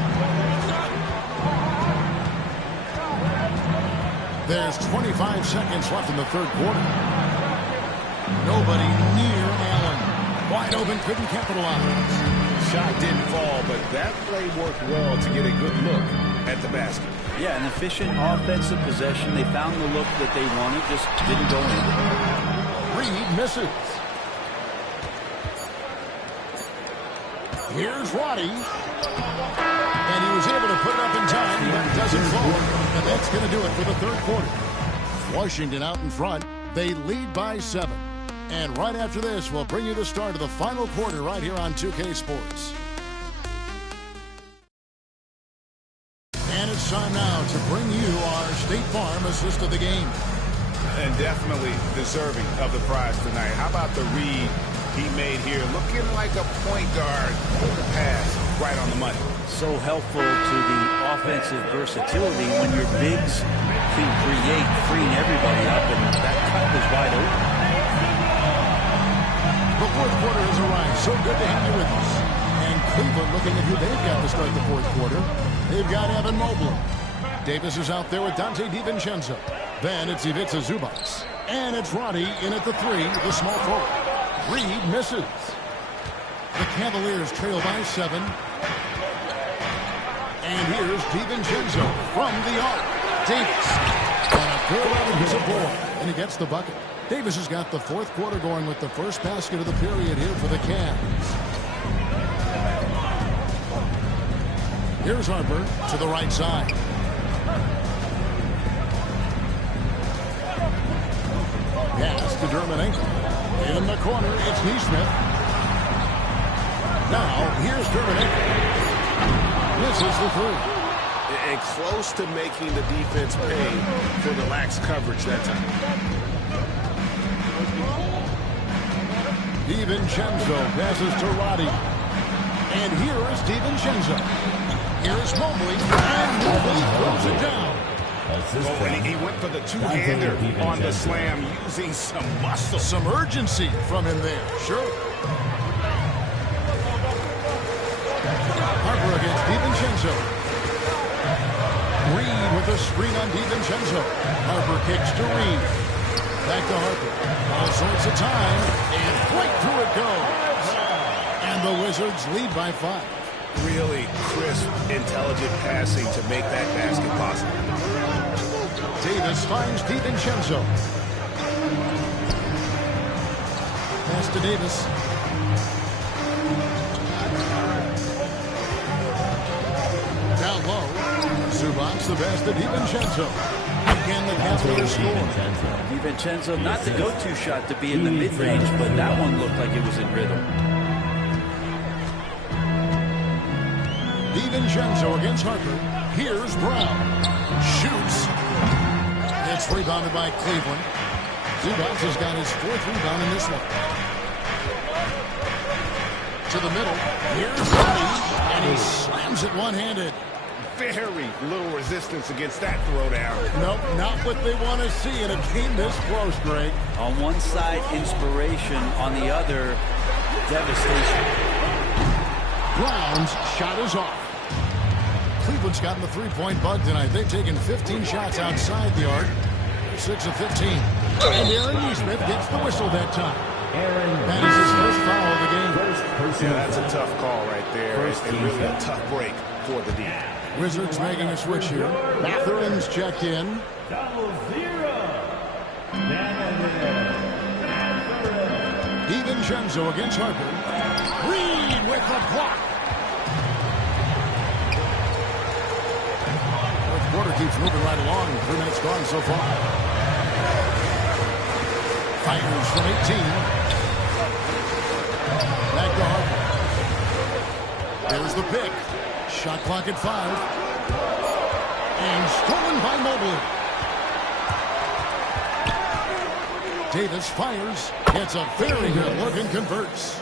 There's 25 seconds left in the 3rd quarter. Nobody near Allen. Wide open, couldn't capitalize. Shot didn't fall, but that play worked well to get a good look at the basket. Yeah, an efficient offensive possession. They found the look that they wanted, just didn't go in. Reed misses. Here's Roddy. And he was able to put it up in time, but it doesn't fall. And that's going to do it for the 3rd quarter. Washington out in front. They lead by 7. And right after this, we'll bring you the start of the final quarter right here on 2K Sports. And it's time now to bring you our State Farm assist of the game. And definitely deserving of the prize tonight. How about the read he made here? Looking like a point guard with the pass right on the money. So helpful to the offensive versatility when your bigs can create, freeing everybody up, and that cut was wide open. The fourth quarter has arrived. So good to have you with us. And Cleveland looking at who they've got to start the fourth quarter. They've got Evan Mobley. Davis is out there with Dante DiVincenzo. Then it's Ivica Zubac. And it's Roddy in at the 3, the small forward. Reed misses. The Cavaliers trail by 7. And here's DiVincenzo from the arc. Davis. And a good offensive board. And he gets the bucket. Davis has got the fourth quarter going with the first basket of the period here for the Cavs. Here's Harper to the right side. Pass to Dermanenko. In the corner, it's Neesmith. Now, here's Dermanenko. Misses the 3. And close to making the defense pay for the lax coverage that time. DiVincenzo passes to Roddy. And here is DiVincenzo. Here's Mobley. And Mobley throws it down. Oh, and he went for the two-hander on the slam, using some muscle. Some urgency from him there. Sure. Harper against DiVincenzo. Reed with a screen on DiVincenzo. Harper kicks to Reed. Back to Harper. All sorts of time. And right through it goes. And the Wizards lead by 5. Really crisp, intelligent passing to make that basket possible. Davis finds DiVincenzo. Pass to Davis. Down low. Zubac the pass to DiVincenzo. Again, the Cavaliers score. DiVincenzo, not the go-to shot to be in the mid-range, but that one looked like it was in rhythm. DiVincenzo against Harper. Here's Brown. Shoots. It's rebounded by Cleveland. Zubac has got his 4th rebound in this one. To the middle. Here's Roddy. And he slams it one-handed. Very little resistance against that throwdown. Nope, not what they want to see in a game this close, Greg. On one side, inspiration. On the other, devastation. Brown's shot is off. Cleveland's gotten the three-point bug tonight. They've taken 15 shots outside the arc. 6 of 15. And Aaron Neesmith gets the whistle that time. That is his first foul of the game. Yeah, that's a tough call right there. And really a tough break for the D. Wizards making a switch here. Mathurin's checked in. DiVincenzo against Harper. Reed with the block. Fourth quarter keeps moving right along. 3 minutes gone so far. Fires from 18. Back to Harper. There's the pick. Shot clock at 5. And stolen by Mobley. Davis fires. Gets a very good look and converts.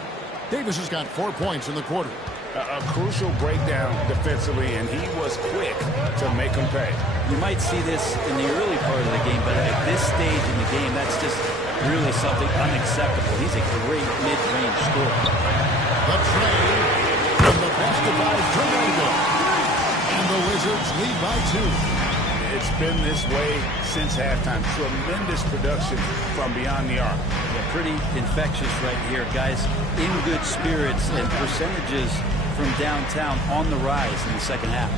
Davis has got 4 points in the quarter. A crucial breakdown defensively, and he was quick to make him pay. You might see this in the early part of the game, but at this stage in the game, that's just really something unacceptable. He's a great mid-range scorer. The trade from the best of 5 Tornado. And the Wizards lead by 2. It's been this way since halftime. Tremendous production from beyond the arc. Yeah, pretty infectious right here. Guys in good spirits and percentages from downtown on the rise in the second half.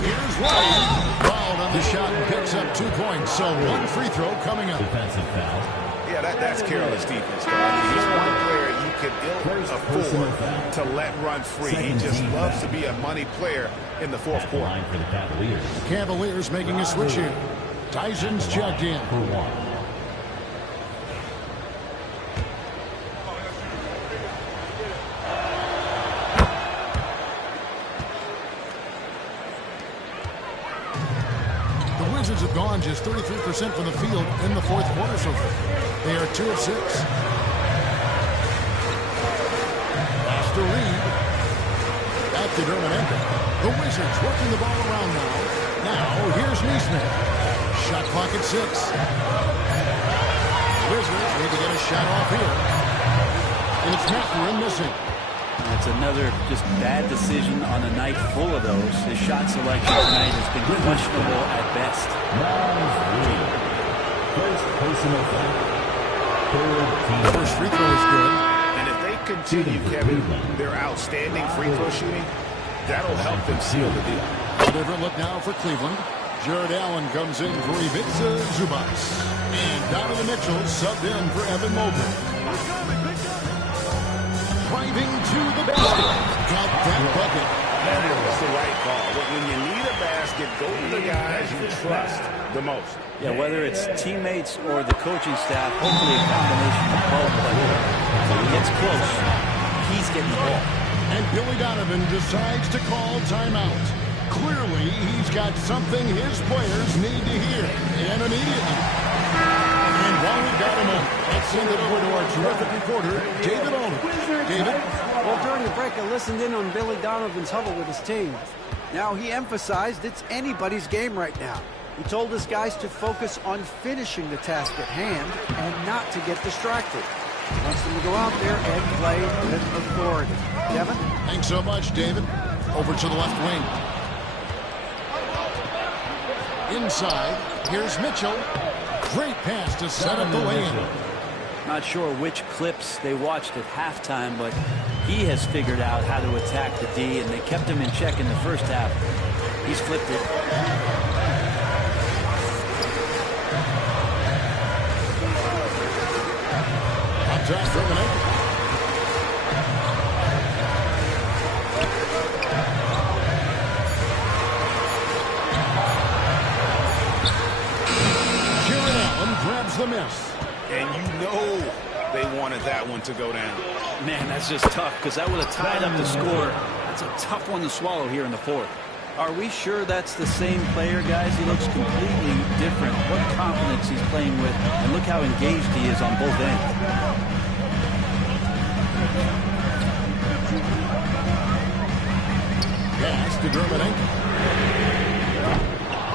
Here's Roddy. Fouled on the shot and picks up 2 points. So 1 free throw coming up. Defensive foul. Yeah, that's careless defense, though. I mean, he's one player you can ill afford to let run free. He just loves to be a money player in the fourth quarter. For the Cavaliers. Cavaliers making a switch here. Tyson's checked in. For 1. The Wizards have gone just 33% from the field in the fourth quarter so far. They are 2 of 6. Pass to Reed. Back to Dermonenko. The Wizards working the ball around now. Now, here's Neesmith. Shot clock at 6. Wizards need to get a shot off here. And it's Mathurin missing. That's another just bad decision on a night full of those. His shot selection tonight has been questionable at best. First personal foul. Third team. First free throw is good. And if they continue, Kevin, their outstanding free throw shooting, that'll help them seal the deal. A different look now for Cleveland. Jared Allen comes in for Ivica Zubac. And Donovan Mitchell subbed in for Evan Mobley. Driving to the basket. Got that bucket. That was the right call. When you need a basket, go to the guys you trust the most. Yeah, whether it's teammates or the coaching staff, hopefully a combination of both. But when he gets close, he's getting the ball. And Billy Donovan decides to call timeout. Clearly, he's got something his players need to hear. And immediately. And while we've got him on, let's send it over to our terrific reporter, David Olin. David? Well, during the break, I listened in on Billy Donovan's huddle with his team. Now, he emphasized it's anybody's game right now. He told his guys to focus on finishing the task at hand and not to get distracted. He wants them to go out there and play with authority. Kevin? Thanks so much, David. Over to the left wing. Inside, here's Mitchell. Great pass to set up the lane. Not sure which clips they watched at halftime, but he has figured out how to attack the D, and they kept him in check in the first half. He's flipped it. Up top for the night. Grabs the miss. And you know they wanted that one to go down. Man, that's just tough because that would have tied up the score. That's a tough one to swallow here in the fourth. Are we sure that's the same player, guys? He looks completely different. What confidence he's playing with, and look how engaged he is on both ends. Pass to Dermonenko.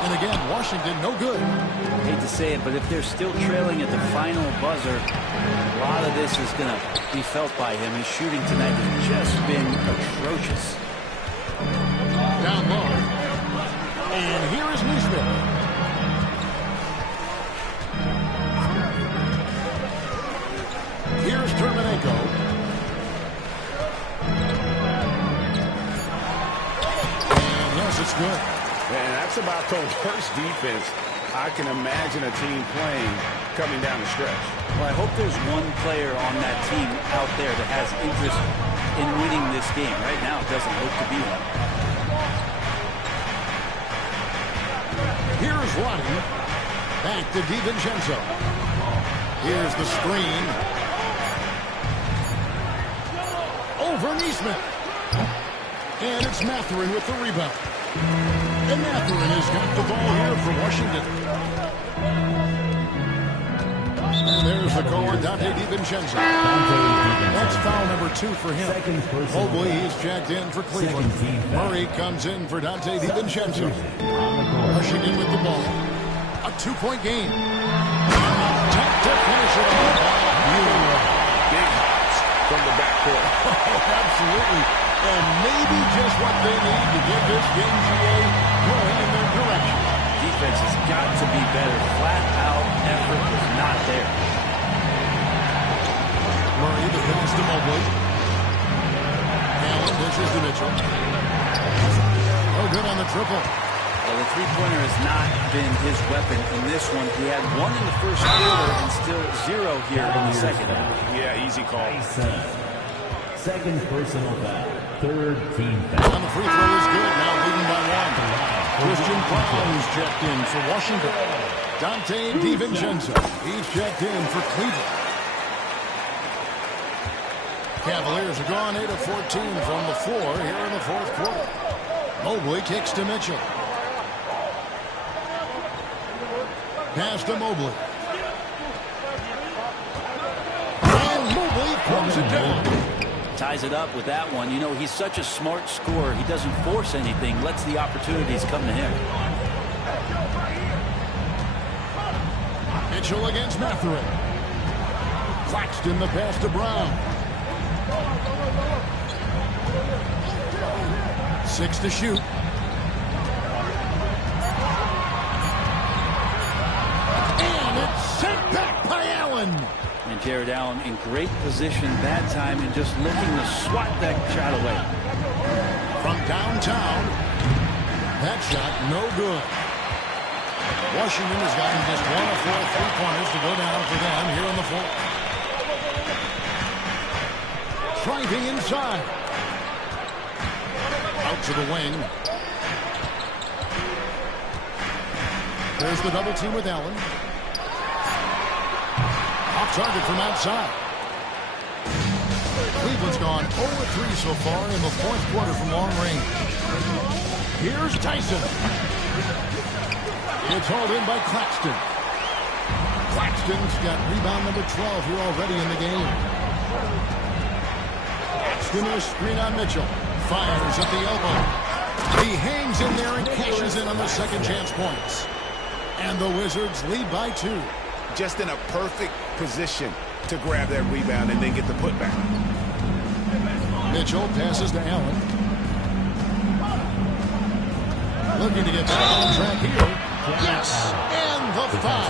And again, Washington no good. I hate to say it, but if they're still trailing at the final buzzer, a lot of this is going to be felt by him. His shooting tonight has just been atrocious. Down low. And here is Neesmith. Here's Dermonenko. And yes, it's good. And that's about the worst defense I can imagine a team playing coming down the stretch. Well, I hope there's one player on that team out there that has interest in winning this game. Right now, it doesn't look to be one. Here's Ronnie. Back to DiVincenzo. Here's the screen. Over Neesmith. And it's Mathurin with the rebound. And Mathurin has got the ball here for Washington. And there's the call on Dante DiVincenzo. That's foul number 2 for him. Mobley, he's checked in for Cleveland. Murray comes in for Dante DiVincenzo. Washington with the ball. A 2-point game. Tap to finish it off. Big hops from the backcourt. Absolutely. And maybe just what they need to get this game GA going in their direction. Defense has got to be better. Flat out effort was not there. Murray, the pass to Mobley. Allen dishes to Mitchell. No good on the triple. Well, the three-pointer has not been his weapon in this one. He had 1 in the first quarter and still 0 here in the second half. Yeah, easy call. Second personal foul. Third team foul. And the free throw is good. Now leading by 1. Christian Brown's checked in for Washington. Dante DiVincenzo, he's checked in for Cleveland. Cavaliers are gone 8 of 14 from the floor here in the fourth quarter. Mobley kicks to Mitchell. Pass to Mobley. And Mobley pulls it down. Ties it up with that one. You know, he's such a smart scorer. He doesn't force anything, lets the opportunities come to him. Mitchell against Mathurin. Claxton the pass to Brown. 6 to shoot. And it's sent back by Allen. And Jared Allen in great position that time and just looking to swat that shot away. From downtown, that shot no good. Washington has gotten just 1 of 4 3-pointers to go down for them here on the floor. Driving inside. Out to the wing. There's the double team with Allen. Off target from outside. Cleveland's gone 0-3 so far in the fourth quarter from long range. Here's Tyson. It's hauled in by Claxton. Claxton's got rebound number 12 here already in the game. Claxton a screen on Mitchell. Fires at the elbow. He hangs in there and cashes in on the second chance points. And the Wizards lead by 2. Just in a perfect position to grab that rebound and then get the putback. Mitchell passes to Allen. Looking to get back on track here. Yes! And the foul.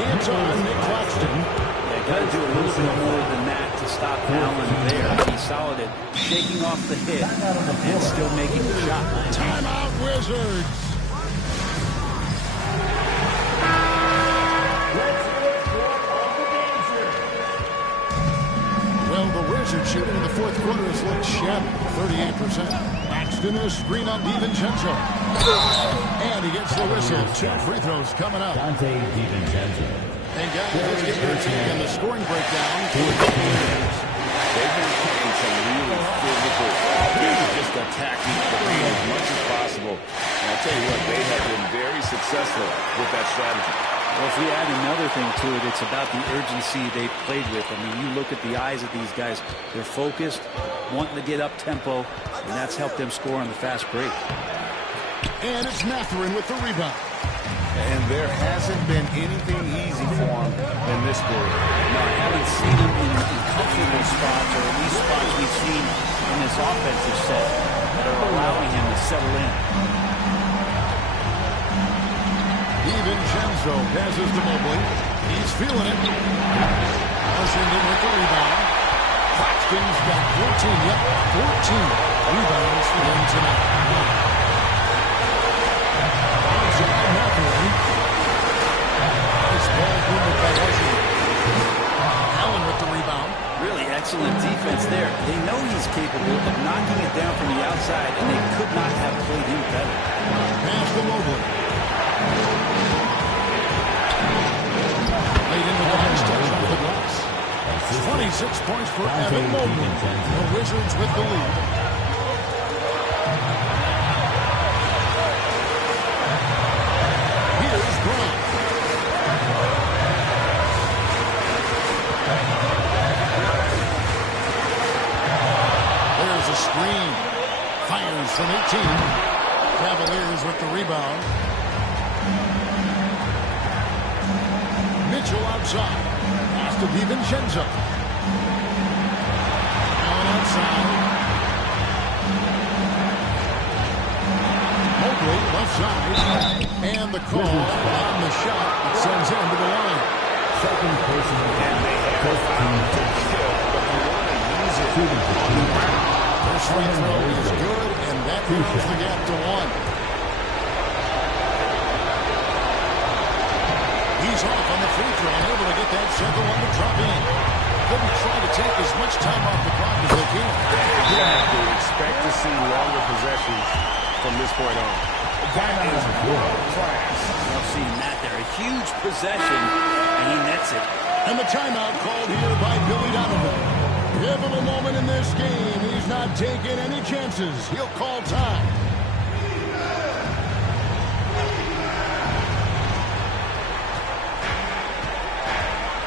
It's on Nick Claxton. Yeah, got to do a little bit more than that to stop Allen there. He's solid at shaking off the hit and still making the shot. Timeout, Wizards. Well, the Wizards shooting in the fourth quarter has looked shabby, 38%. Claxton a screen on DiVincenzo. And he gets the whistle. 2 free throws coming up. Dante DiVincenzo. And guys, let's get your take on the scoring breakdown for the Cavaliers. They've been playing some really physical, just attacking the paint as much as possible. And I'll tell you what, they have been very successful with that strategy. Well, if we add another thing to it, it's about the urgency they've played with. I mean, you look at the eyes of these guys. They're focused, wanting to get up tempo, and that's helped them score on the fast break. And it's Mathurin with the rebound. And there hasn't been anything easy for him in this period. No, I haven't seen him in comfortable spots, or at least spots we've seen in this offensive set that are allowing him to settle in. DiVincenzo passes to Mobley. He's feeling it. Washington with the rebound. Claxton's got 14. Yep, 14 rebounds for him tonight. Mathurin. Nice ball movement by Washington. Allen with the rebound. Really excellent defense there. They know he's capable of knocking it down from the outside, and they could not have played him better. Pass to Mobley. Late into the next touch off the glass. 26 points for Evan Mobley. The Wizards with the lead. Here's Brown. There's a screen. Fires from 18. Cavaliers with the rebound. Mitchell outside. Pass to DiVincenzo. Allen outside. Mobley left side. And the call on the shot that sends him to the line. Second personal And they have found to kill, but you want to use it on the ground. First free throw is good, and that moves the gap to 1. He's off on the free throw and able to get that second one to drop in. They'll be trying to take as much time off the clock as they can. You have to expect to see longer possessions from this point on. That is world class. I've seen that there. A huge possession, and he nets it. And the timeout called here by Billy Donovan. Pivotal moment in this game. He's not taking any chances. He'll call time.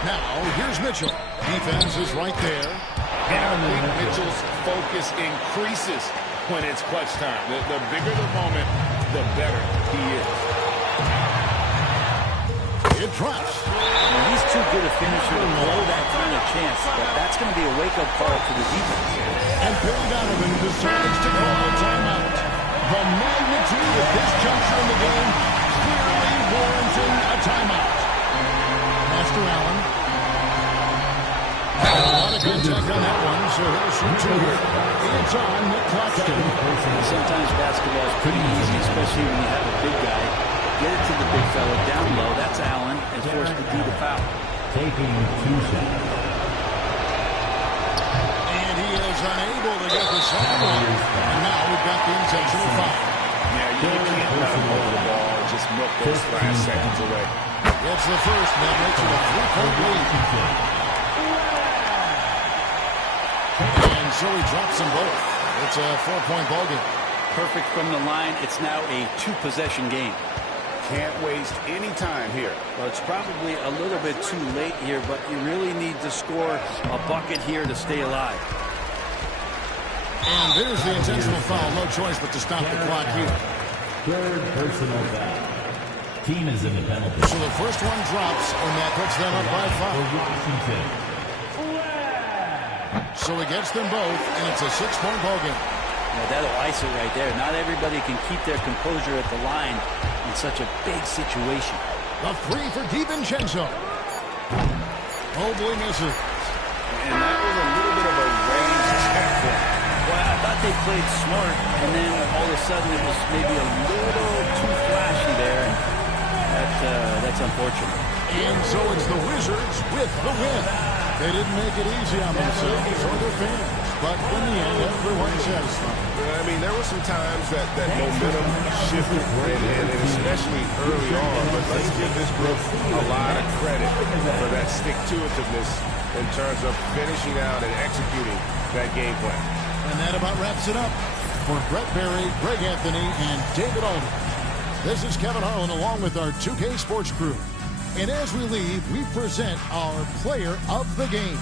Now, here's Mitchell. Defense is right there. And I think Mitchell's focus increases when it's clutch time. The bigger the moment, the better he is. It drops. He's too good a finisher to blow that kind of chance, but that's going to be a wake-up call to the defense. And Billy Donovan decides to call a timeout. The magnitude of this juncture in the game clearly warranting a timeout. Master Allen. A lot of contact on that one, so he'll shoot two here. It's on the clock. Sometimes basketball is pretty easy, especially when you have a big guy. Get it to the big fella down low. That's Allen, and force the D to foul. Taking 2 shots. And he is unable to get the second one. And now we've got the intentional foul. Yeah, you can't let him hold the ball and just milk those last seconds away. Gets the first, and that makes it a 3-point lead. And so he drops them both. It's a 4-point ball game. Perfect from the line. It's now a 2-possession game. Can't waste any time here. Well, it's probably a little bit too late here, but you really need to score a bucket here to stay alive. And there's the intentional foul. No choice but to stop the clock here. Third personal foul. Team is in the penalty. So the first one drops, and that puts them up by 5. So he gets them both, and it's a 6-point ball game. Yeah, that'll ice it right there. Not everybody can keep their composure at the line in such a big situation. The three for DiVincenzo. Mobley misses. And that was a little bit of a range check for him. Well, I thought they played smart, and then all of a sudden it was maybe a little too flashy there. That's unfortunate. And so it's the Wizards with the win. They didn't make it easy on themselves or their fans, but in the end, everyone's satisfied. I mean, there were some times that momentum shifted, and especially early on, but let's give this group a lot of credit for that stick-to-itiveness in terms of finishing out and executing that game plan. And that about wraps it up. For Brett Berry, Greg Anthony, and David Aldridge, this is Kevin Harlan along with our 2K Sports crew. And as we leave, we present our player of the game.